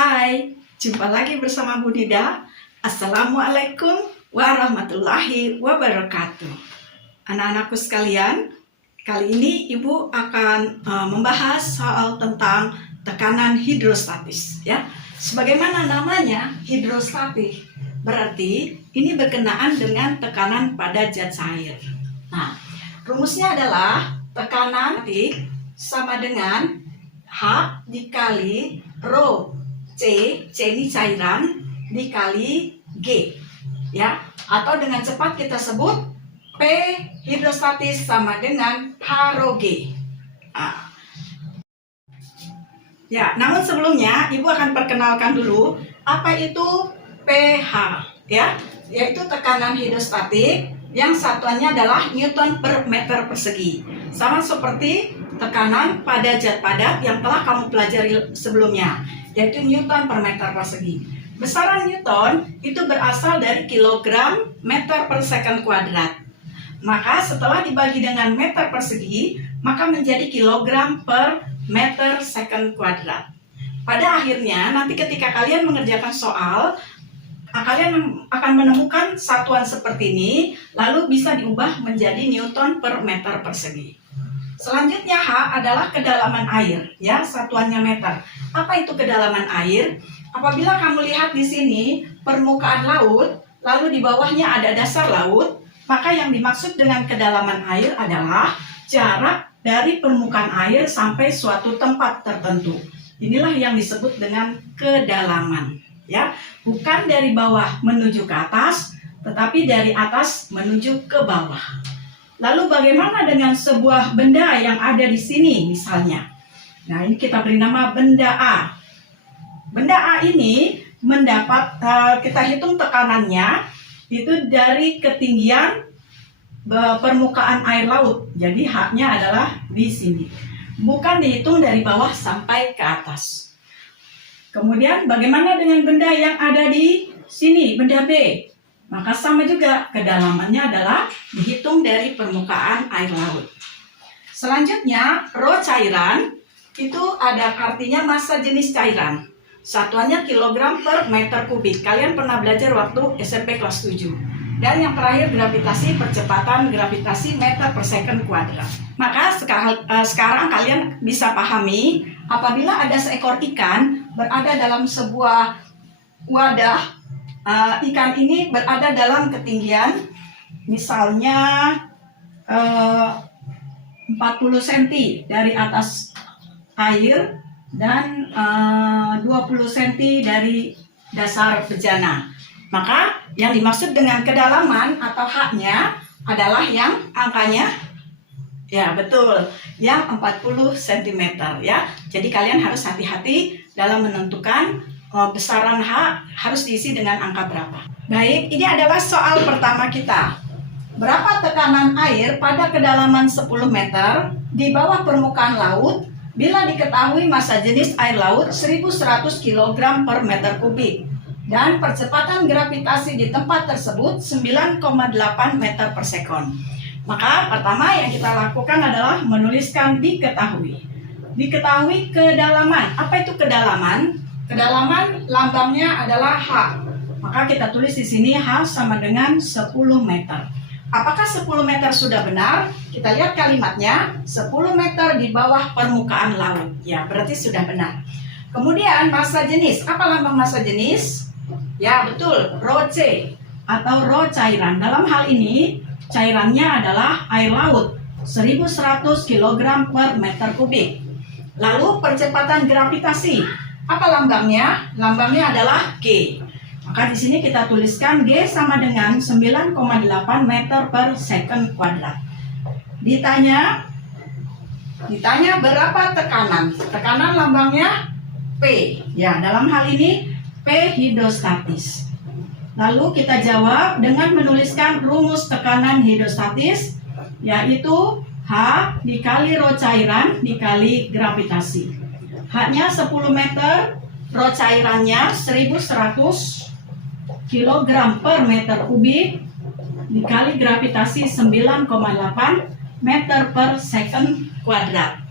Hai, jumpa lagi bersama Bu Nida. Assalamualaikum warahmatullahi wabarakatuh. Anak-anakku sekalian, kali ini Ibu akan membahas soal tentang tekanan hidrostatis. Ya, sebagaimana namanya hidrostatik, berarti ini berkenaan dengan tekanan pada zat cair. Nah, rumusnya adalah tekanan sama dengan H dikali Rho C ini cairan dikali G, ya, atau dengan cepat kita sebut P hidrostatis sama dengan H Rho G. Ya, namun sebelumnya Ibu akan perkenalkan dulu apa itu pH, ya, yaitu tekanan hidrostatik yang satuannya adalah Newton per meter persegi, sama seperti tekanan pada zat padat yang telah kamu pelajari sebelumnya, yaitu Newton per meter persegi. Besaran Newton itu berasal dari kilogram meter per second kuadrat. Maka setelah dibagi dengan meter persegi, maka menjadi kilogram per meter second kuadrat. Pada akhirnya, nanti ketika kalian mengerjakan soal, kalian akan menemukan satuan seperti ini, lalu bisa diubah menjadi Newton per meter persegi. Selanjutnya H adalah kedalaman air, ya, satuannya meter. Apa itu kedalaman air? Apabila kamu lihat di sini permukaan laut, lalu di bawahnya ada dasar laut, maka yang dimaksud dengan kedalaman air adalah jarak dari permukaan air sampai suatu tempat tertentu. Inilah yang disebut dengan kedalaman, ya. Bukan dari bawah menuju ke atas, tetapi dari atas menuju ke bawah. Lalu bagaimana dengan sebuah benda yang ada di sini misalnya? Nah, ini kita beri nama benda A. Benda A ini mendapat, kita hitung tekanannya itu dari ketinggian permukaan air laut. Jadi H-nya adalah di sini. Bukan dihitung dari bawah sampai ke atas. Kemudian bagaimana dengan benda yang ada di sini, benda B? Maka sama juga, kedalamannya adalah dihitung dari permukaan air laut. Selanjutnya, Rho cairan itu ada artinya massa jenis cairan. Satuannya kilogram per meter kubik. Kalian pernah belajar waktu SMP kelas 7. Dan yang terakhir gravitasi, percepatan gravitasi meter per second kuadrat. Maka sekarang kalian bisa pahami, apabila ada seekor ikan berada dalam sebuah wadah, ikan ini berada dalam ketinggian misalnya 40 cm dari atas air dan 20 cm dari dasar bejana. Maka yang dimaksud dengan kedalaman atau H-nya adalah yang angkanya, ya betul, yang 40 cm, ya. Jadi kalian harus hati-hati dalam menentukan besaran H harus diisi dengan angka berapa. Baik, ini adalah soal pertama kita. Berapa tekanan air pada kedalaman 10 meter di bawah permukaan laut bila diketahui massa jenis air laut 1100 kg per meter kubik dan percepatan gravitasi di tempat tersebut 9,8 meter per sekon. Maka pertama yang kita lakukan adalah menuliskan diketahui. Diketahui kedalaman. Apa itu kedalaman? Kedalaman lambangnya adalah H. Maka kita tulis di sini H sama dengan 10 meter. Apakah 10 meter sudah benar? Kita lihat kalimatnya, 10 meter di bawah permukaan laut. Ya, berarti sudah benar. Kemudian massa jenis. Apa lambang massa jenis? Ya, betul, Rho C atau Rho cairan. Dalam hal ini, cairannya adalah air laut, 1100 kg per meter kubik. Lalu percepatan gravitasi. Apa lambangnya? Lambangnya adalah G. Maka di sini kita tuliskan G sama dengan 9,8 meter per second kuadrat. Ditanya berapa tekanan? Tekanan lambangnya P. Ya, dalam hal ini P hidrostatis. Lalu kita jawab dengan menuliskan rumus tekanan hidrostatis, yaitu H dikali Rho cairan dikali gravitasi. H-nya 10 meter, Rho cairannya 1100 kg per meter kubik dikali gravitasi 9,8 meter per second kuadrat.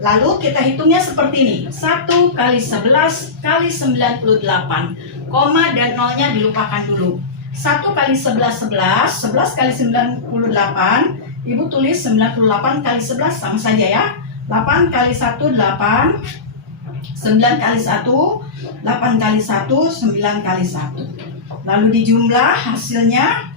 Lalu kita hitungnya seperti ini. 1 kali 11 kali 98. Koma dan nolnya dilupakan dulu. 1 kali 11, 11. 11 kali 98. Ibu tulis 98 kali 11 sama saja ya. 8 kali 1, 8. 9 kali 1, 8 kali 1, 9 kali 1. Lalu dijumlah hasilnya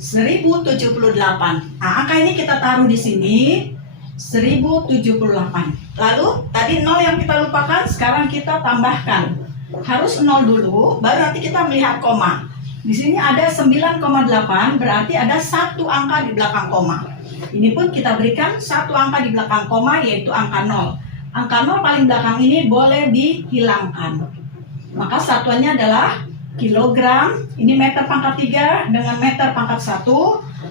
1078. Nah, angka ini kita taruh di sini 1078. Lalu tadi 0 yang kita lupakan, sekarang kita tambahkan. Harus 0 dulu, baru nanti kita melihat koma. Di sini ada 9,8, berarti ada satu angka di belakang koma. Ini pun kita berikan satu angka di belakang koma, yaitu angka 0. Angka 0 paling belakang ini boleh dihilangkan. Maka satuannya adalah kilogram. Ini meter pangkat 3 dengan meter pangkat 1.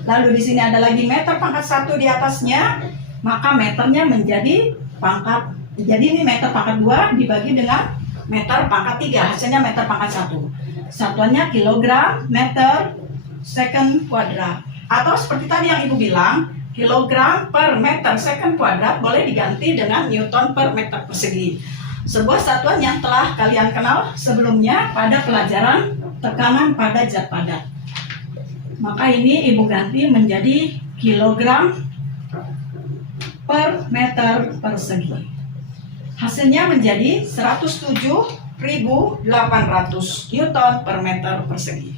Lalu di sini ada lagi meter pangkat 1 di atasnya. Maka meternya menjadi pangkat. Jadi ini meter pangkat 2 dibagi dengan meter pangkat 3. Hasilnya meter pangkat 1. Satuannya kilogram meter second kuadrat. Atau seperti tadi yang Ibu bilang, kilogram per meter second kuadrat boleh diganti dengan Newton per meter persegi. Sebuah satuan yang telah kalian kenal sebelumnya pada pelajaran tekanan pada zat padat. Maka ini Ibu ganti menjadi kilogram per meter persegi. Hasilnya menjadi 107.800 Newton per meter persegi.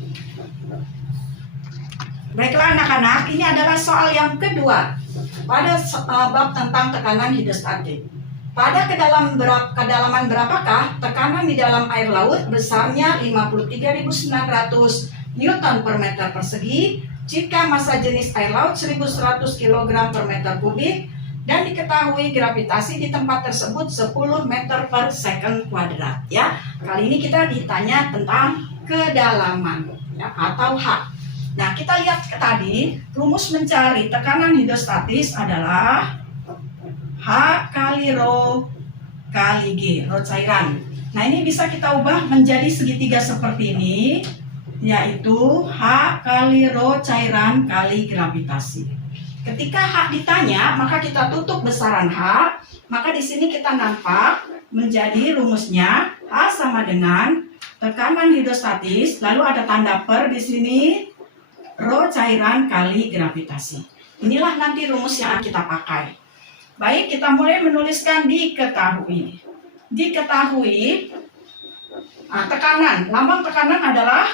Baiklah anak-anak, ini adalah soal yang kedua pada bab tentang tekanan hidrostatik. Pada kedalaman berapakah tekanan di dalam air laut besarnya 53.900 Newton per meter persegi jika massa jenis air laut 1.100 kg per meter kubik dan diketahui gravitasi di tempat tersebut 10 meter per second kuadrat. Ya, kali ini kita ditanya tentang kedalaman ya, atau H. Nah, kita lihat tadi, rumus mencari tekanan hidrostatis adalah H kali Rho kali G, Rho cairan. Nah, ini bisa kita ubah menjadi segitiga seperti ini, yaitu H kali Rho cairan kali gravitasi. Ketika H ditanya, maka kita tutup besaran H, maka di sini kita nampak menjadi rumusnya H sama dengan tekanan hidrostatis, lalu ada tanda per di sini, Rho cairan kali gravitasi. Inilah nanti rumus yang kita pakai. Baik, kita mulai menuliskan diketahui. Diketahui, tekanan, lambang tekanan adalah,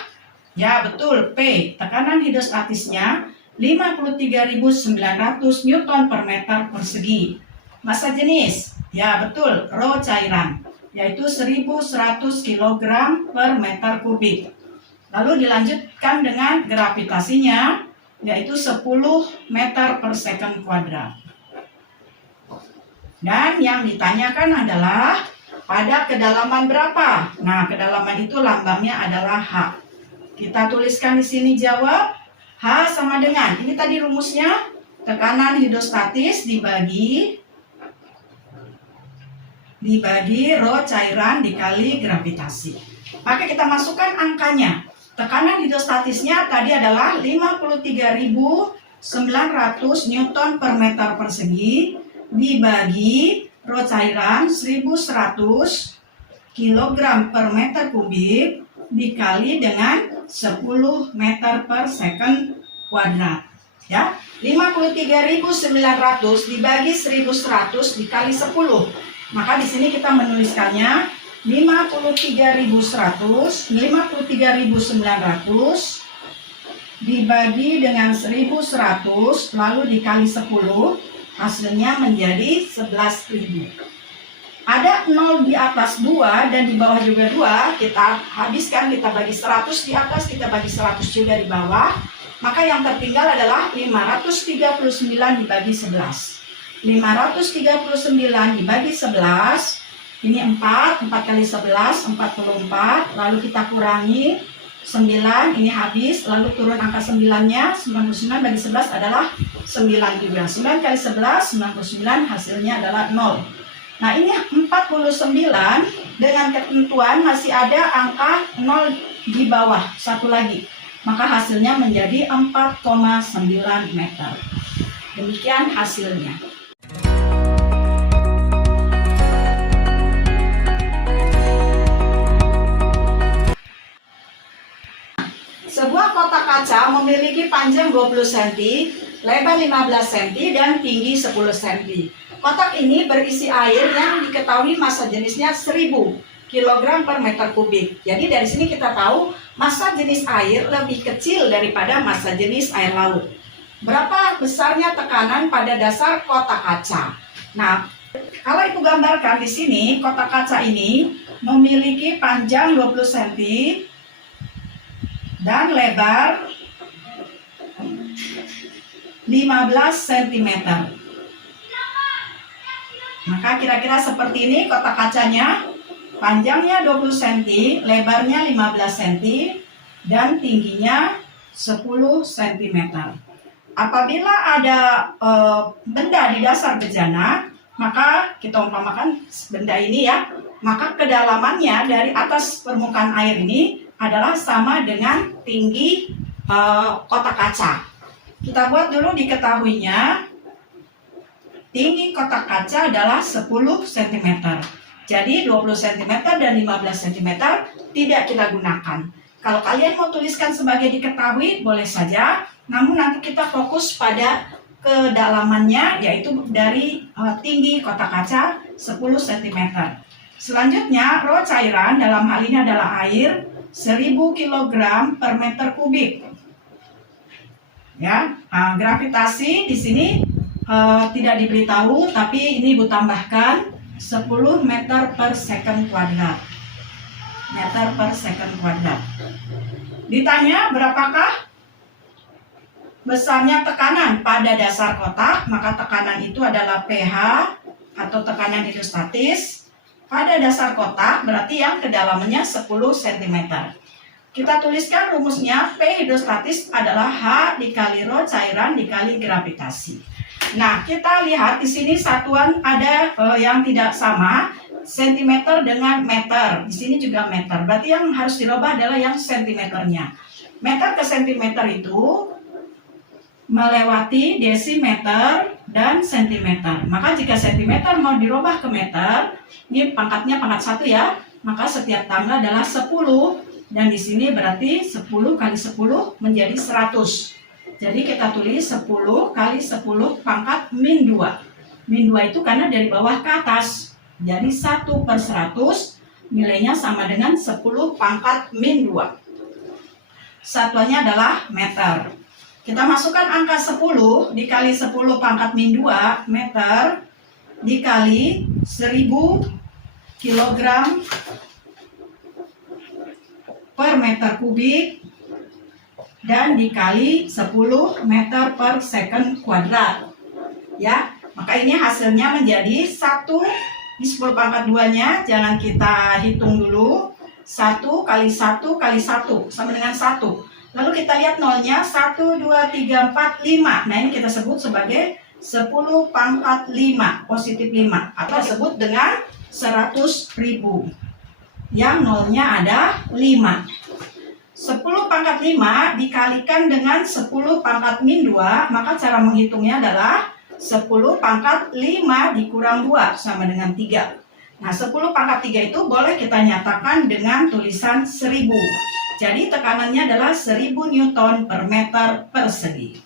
ya betul, P. Tekanan hidrostatisnya 53.900 Newton per meter persegi. Massa jenis, ya betul, Rho cairan, yaitu 1.100 kg per meter kubik. Lalu dilanjutkan dengan gravitasinya, yaitu 10 meter per second kuadrat. Dan yang ditanyakan adalah pada kedalaman berapa? Nah, kedalaman itu lambangnya adalah H. Kita tuliskan di sini jawab H sama dengan, ini tadi rumusnya, tekanan hidrostatis dibagi Rho cairan dikali gravitasi. Maka kita masukkan angkanya. Tekanan hidrostatisnya tadi adalah 53.900 Newton per meter persegi dibagi Rho cairan 1.100 kg per meter kubik dikali dengan 10 meter per second kuadrat. Ya, 53.900 dibagi 1.100 dikali 10. Maka di sini kita menuliskannya 53.900 dibagi dengan 1.100 lalu dikali 10, hasilnya menjadi 11.000. Ada 0 di atas 2 dan di bawah juga 2, kita habiskan, kita bagi 100 di atas, kita bagi 100 juga di bawah, maka yang tertinggal adalah 539 dibagi 11. 539 dibagi 11, ini 4 kali 11, 44, lalu kita kurangi 9, ini habis, lalu turun angka 9-nya, 99 bagi 11 adalah 9 juga. 9 kali 11, 99, hasilnya adalah 0. Nah, ini 49 dengan ketentuan masih ada angka 0 di bawah, satu lagi. Maka hasilnya menjadi 4,9 meter. Demikian hasilnya. kaca memiliki panjang 20 cm, lebar 15 cm, dan tinggi 10 cm. Kotak ini berisi air yang diketahui massa jenisnya 1000 kg per meter kubik. Jadi dari sini kita tahu massa jenis air lebih kecil daripada massa jenis air laut. Berapa besarnya tekanan pada dasar kotak kaca? Nah, kalau Ibu gambarkan di sini, kotak kaca ini memiliki panjang 20 cm dan lebar 15 cm. Maka kira-kira seperti ini kotak kacanya, panjangnya 20 cm, lebarnya 15 cm, dan tingginya 10 cm. Apabila ada benda di dasar bejana, maka kita umpamakan benda ini ya, maka kedalamannya dari atas permukaan air ini adalah sama dengan tinggi kotak kaca. Kita buat dulu diketahuinya, tinggi kotak kaca adalah 10 cm. Jadi 20 cm dan 15 cm tidak kita gunakan. Kalau kalian mau tuliskan sebagai diketahui, boleh saja. Namun nanti kita fokus pada kedalamannya, yaitu dari tinggi kotak kaca 10 cm. Selanjutnya, rho cairan dalam hal ini adalah air 1000 kg per meter kubik. Ya, gravitasi di sini tidak diberitahu, tapi ini Ibu tambahkan 10 meter per second kuadrat. Meter per second kuadrat. Ditanya berapakah besarnya tekanan pada dasar kotak, maka tekanan itu adalah pH atau tekanan hidrostatis pada dasar kotak, berarti yang kedalamannya 10 cm. Kita tuliskan rumusnya, P hidrostatis adalah H dikali rho cairan dikali gravitasi. Nah, kita lihat di sini satuan ada yang tidak sama, cm dengan meter. Di sini juga meter. Berarti yang harus dirubah adalah yang cm-nya. Meter ke cm itu melewati desimeter dan sentimeter. Maka jika sentimeter mau dirubah ke meter, ini pangkatnya pangkat 1 ya, maka setiap tangga adalah 10, dan di sini berarti 10 kali 10 menjadi 100. Jadi kita tulis 10 kali 10 pangkat min 2. Min 2 itu karena dari bawah ke atas. Jadi 1/100 nilainya sama dengan 10 pangkat min 2. Satuannya adalah meter. Kita masukkan angka 10 dikali 10 pangkat min 2 meter dikali 1000 kg per meter kubik dan dikali 10 meter per second kuadrat. Ya, maka ini hasilnya menjadi 1 di 10 pangkat 2-nya, jangan kita hitung dulu. 1 kali 1 kali 1 sama dengan 1. Lalu kita lihat nolnya, 1, 2, 3, 4, 5. Nah, ini kita sebut sebagai 10 pangkat 5, positif 5. Atau disebut dengan 100.000. Yang nolnya ada 5. 10 pangkat 5 dikalikan dengan 10 pangkat min 2, maka cara menghitungnya adalah 10 pangkat 5 dikurang 2 sama dengan 3. Nah, 10 pangkat 3 itu boleh kita nyatakan dengan tulisan 1000. Jadi tekanannya adalah 1000 Newton per meter persegi.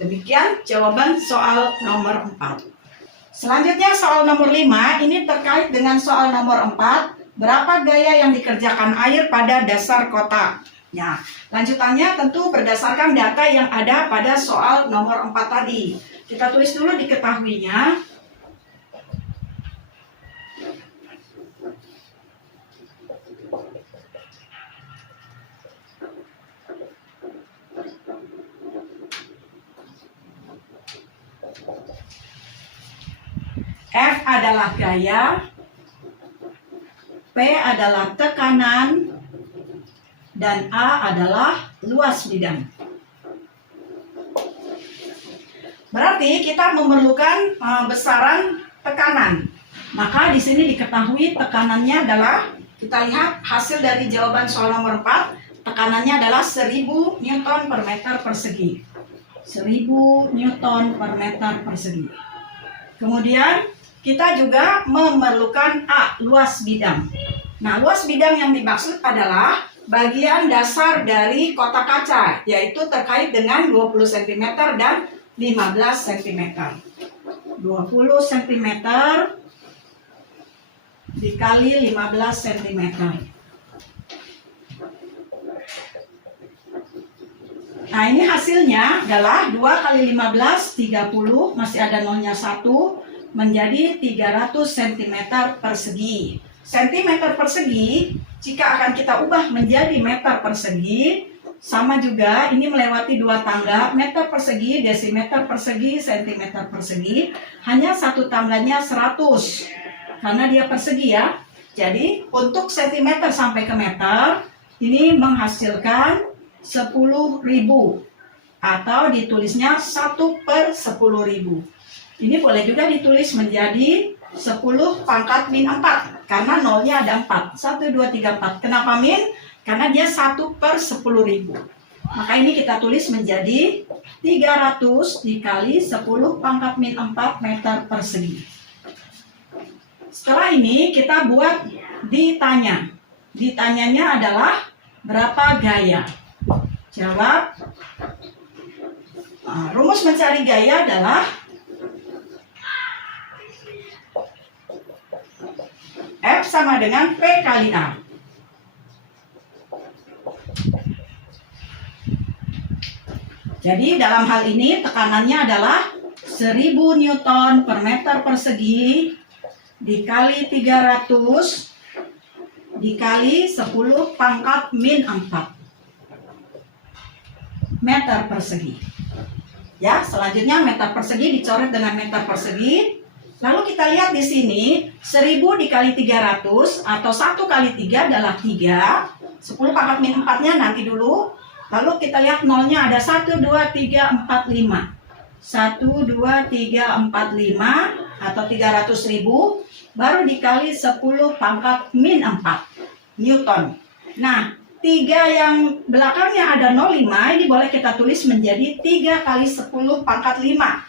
Demikian jawaban soal nomor 4. Selanjutnya soal nomor 5, ini terkait dengan soal nomor 4. Berapa gaya yang dikerjakan air pada dasar kotak? Ya, lanjutannya tentu berdasarkan data yang ada pada soal nomor 4 tadi. Kita tulis dulu diketahuinya. F adalah gaya, P adalah tekanan, dan A adalah luas bidang. Berarti kita memerlukan besaran tekanan. Maka di sini diketahui tekanannya adalah, kita lihat hasil dari jawaban soal nomor 4, tekanannya adalah 1000 Newton per meter persegi. 1000 Newton per meter persegi. Kemudian kita juga memerlukan A, luas bidang. Nah, luas bidang yang dimaksud adalah bagian dasar dari kotak kaca, yaitu terkait dengan 20 cm dan 15 cm. 20 cm dikali 15 cm. Nah, ini hasilnya adalah 2 kali 15, 30, masih ada nolnya 1, menjadi 300 cm persegi. Cm persegi, jika akan kita ubah menjadi meter persegi, sama juga ini melewati 2 tangga, meter persegi, desimeter persegi, cm persegi, hanya satu tangganya 100, karena dia persegi ya. Jadi, untuk cm sampai ke meter, ini menghasilkan 10.000 atau ditulisnya 1/10.000. Ini boleh juga ditulis menjadi 10 pangkat min 4 karena nolnya ada 4. 1, 2, 3, 4. Kenapa min? Karena dia 1/10.000. Maka ini kita tulis menjadi 300 dikali 10 pangkat min 4 meter persegi. Setelah ini kita buat ditanya. Ditanyanya adalah berapa gaya? Jawab. Rumus mencari gaya adalah F sama dengan P kali A. Jadi dalam hal ini tekanannya adalah 1000 Newton per meter persegi dikali 300 dikali 10 pangkat min 4 meter persegi. Ya, selanjutnya meter persegi dicoret dengan meter persegi. Lalu kita lihat di sini 1000 dikali 300 atau 1 kali 3 adalah 3. 10 pangkat min 4-nya nanti dulu. Lalu kita lihat nolnya ada 1, 2, 3, 4, 5. 1, 2, 3, 4, 5 atau 300.000 baru dikali 10 pangkat min 4 Newton. Nah, 3 yang belakangnya ada 0,5 ini boleh kita tulis menjadi 3 kali 10 pangkat 5.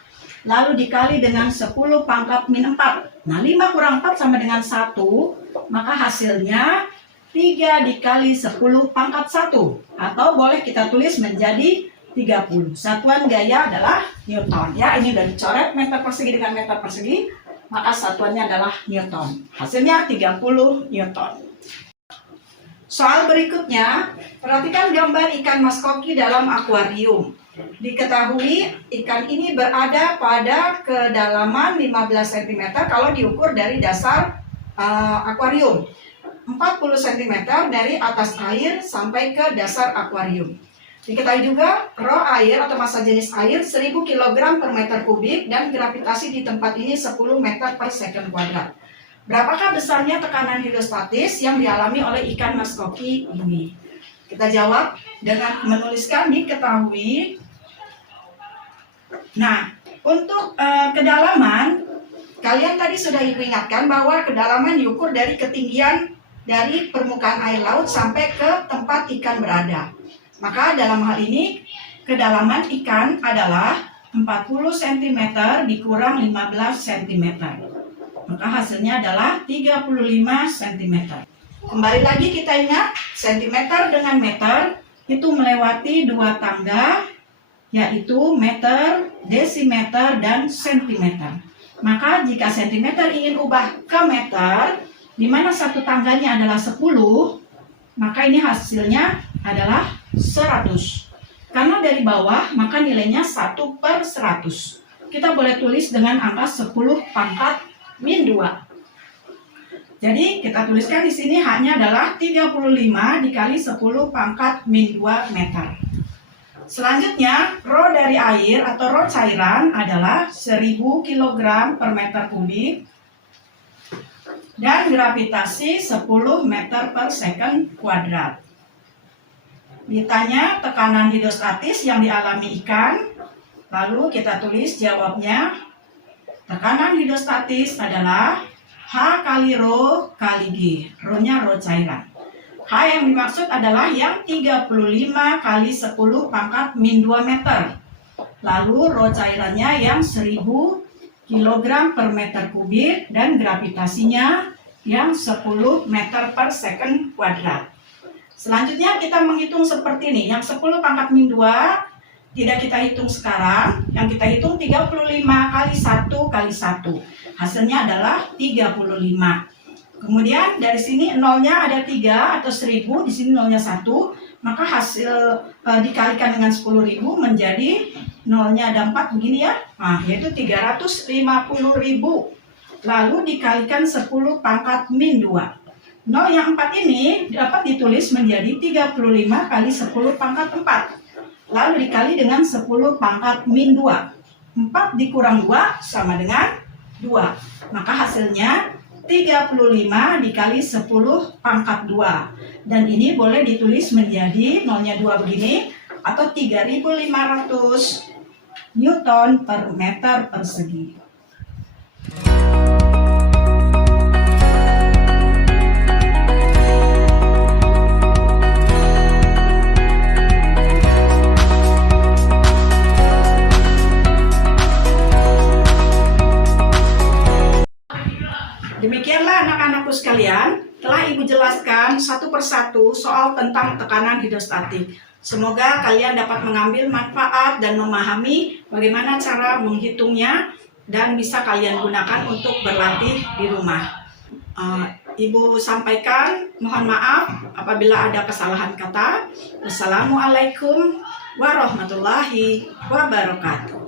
Lalu dikali dengan 10 pangkat min 4. Nah, 5 kurang 4 sama dengan 1. Maka hasilnya 3 dikali 10 pangkat 1. Atau boleh kita tulis menjadi 30. Satuan gaya adalah Newton. Ya, ini sudah dicoret meter persegi dengan meter persegi. Maka satuannya adalah Newton. Hasilnya 30 Newton. Soal berikutnya, perhatikan gambar ikan mas koki dalam akuarium. Diketahui ikan ini berada pada kedalaman 15 cm kalau diukur dari dasar akuarium. 40 cm dari atas air sampai ke dasar akuarium. Diketahui juga rho air atau massa jenis air 1000 kg per meter kubik dan gravitasi di tempat ini 10 meter per second kuadrat. Berapakah besarnya tekanan hidrostatis yang dialami oleh ikan mas koki ini? Kita jawab dengan menuliskan diketahui. Nah, untuk kedalaman, kalian tadi sudah Ibu ingatkan bahwa kedalaman diukur dari ketinggian dari permukaan air laut sampai ke tempat ikan berada. Maka dalam hal ini, kedalaman ikan adalah 40 cm dikurang 15 cm. Maka hasilnya adalah 35 cm. Kembali lagi kita ingat, cm dengan meter itu melewati 2 tangga, yaitu meter, desimeter, dan sentimeter. Maka jika sentimeter ingin ubah ke meter, di mana satu tangganya adalah 10, maka ini hasilnya adalah 100. Karena dari bawah, maka nilainya 1/100. Kita boleh tulis dengan angka 10 pangkat min 2. Jadi kita tuliskan di sini hanya adalah 35 dikali 10 pangkat min 2 meter. Selanjutnya, rho dari air atau rho cairan adalah 1000 kg per meter kubik dan gravitasi 10 meter per second kuadrat. Ditanya tekanan hidrostatis yang dialami ikan, lalu kita tulis jawabnya. Tekanan hidrostatis adalah H kali rho kali G. Rho-nya rho cairan. H yang dimaksud adalah yang 35 kali 10 pangkat min 2 meter. Lalu rho cairannya yang 1000 kg per meter kubik dan gravitasinya yang 10 meter per second kuadrat. Selanjutnya kita menghitung seperti ini. Yang 10 pangkat min 2 tidak kita hitung sekarang. Yang kita hitung 35 kali 1 kali 1. Hasilnya adalah 35. Kemudian dari sini nolnya ada 3 atau 1000, di sini nolnya 1, maka hasil dikalikan dengan 10.000 menjadi nolnya ada 4 begini ya. Nah, yaitu 350.000. Lalu dikalikan 10 pangkat min 2. Nol yang 4 ini dapat ditulis menjadi 35 kali 10 pangkat 4. Lalu dikali dengan 10 pangkat min 2. 4 dikurang 2 sama dengan 2. Maka hasilnya 35 dikali 10 pangkat 2. Dan ini boleh ditulis menjadi nolnya 2 begini, atau 3.500 Newton per meter persegi. Demikianlah anak-anakku sekalian, telah Ibu jelaskan satu persatu soal tentang tekanan hidrostatik. Semoga kalian dapat mengambil manfaat dan memahami bagaimana cara menghitungnya dan bisa kalian gunakan untuk berlatih di rumah. Ibu sampaikan, mohon maaf apabila ada kesalahan kata. Wassalamualaikum warahmatullahi wabarakatuh.